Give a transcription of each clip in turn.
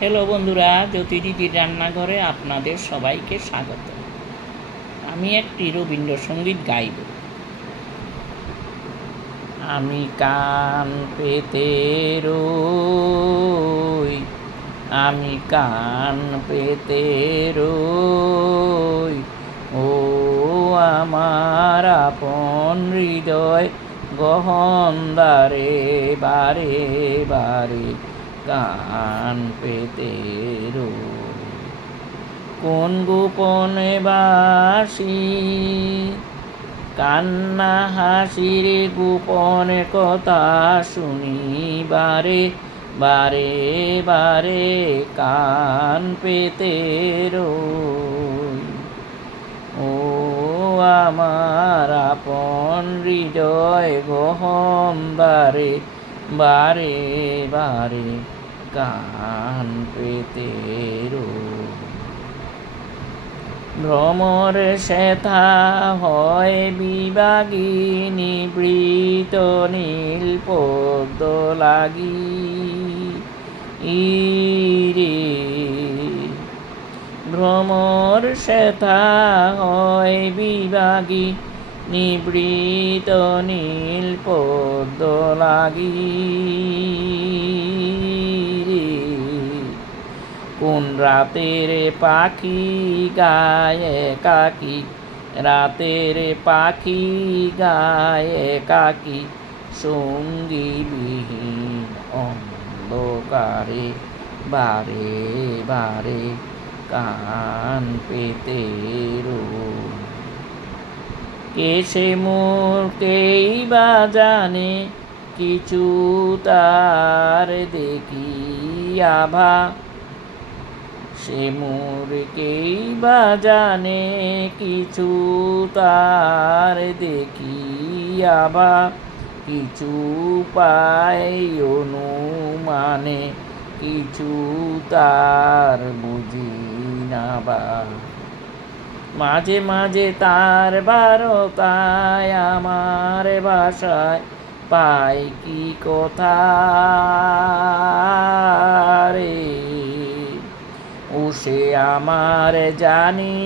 Hello বন্ধুরা, জ্যোতিদিদির রান্নাঘরে আপনাদের সবাইকে স্বাগত। আমি একটি রবীন্দ্রসঙ্গীত গাইব। আমি কান পেতে রই, আমি কান পেতে রই, ও আমার আপন হৃদয় গহনদারে বারে বারে কান পেতে রই। কোন গোপনে বাসি কান্না হাসির গোপনে কথা শুনি বারে বারে বারে কান পেতে রই, ও আমার আপন হৃদয় গহন বারে বারে বারে কান পেতে রই। ভ্রমর সেথা হয় বিভাগিনী বৃত নীল পদ্ম লাগি ইরে, ভ্রমর সেথা হয় বিভাগী নিবৃত নীল পদ্ম লাগি রে। কোন রাতের পাখি গায়ে কাকি, রাতের পাখি গায়ে কাকি, সঙ্গীবিহীন অন্ধকারে বারে বারে কান পেতে রই। কে সে মোর কেই বা জানে, কিছু তার দেখি আভা, সে মোর কেই বা জানে, কিছু তার দেখি আভা, কিছু পাই অনুমানে, কিছু তার বুঝি না বা। মাঝে মাঝে তার বারতায় আমার বাসায় পাই কি কথা রে, ও সে আমার জানি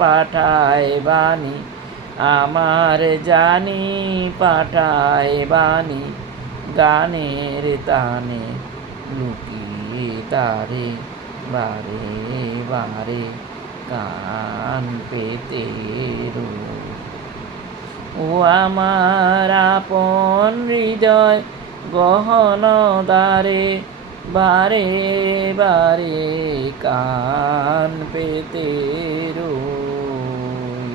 পাঠায় বাণী, আমার জানি পাঠায় বাণী, গানের তানে লুকিয়ে তারে বারে বারে কান পেতে রই। ও আমার আপন হৃদয় গহন দ্বারে বারে বারে কান পেতে রই,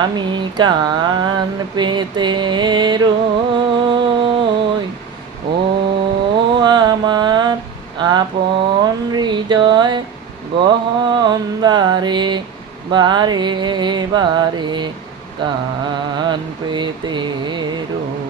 আমি কান পেতে রই, ও আমার আপন হৃদয় গহন দ্বারে বারে বারে কান পেতে রই।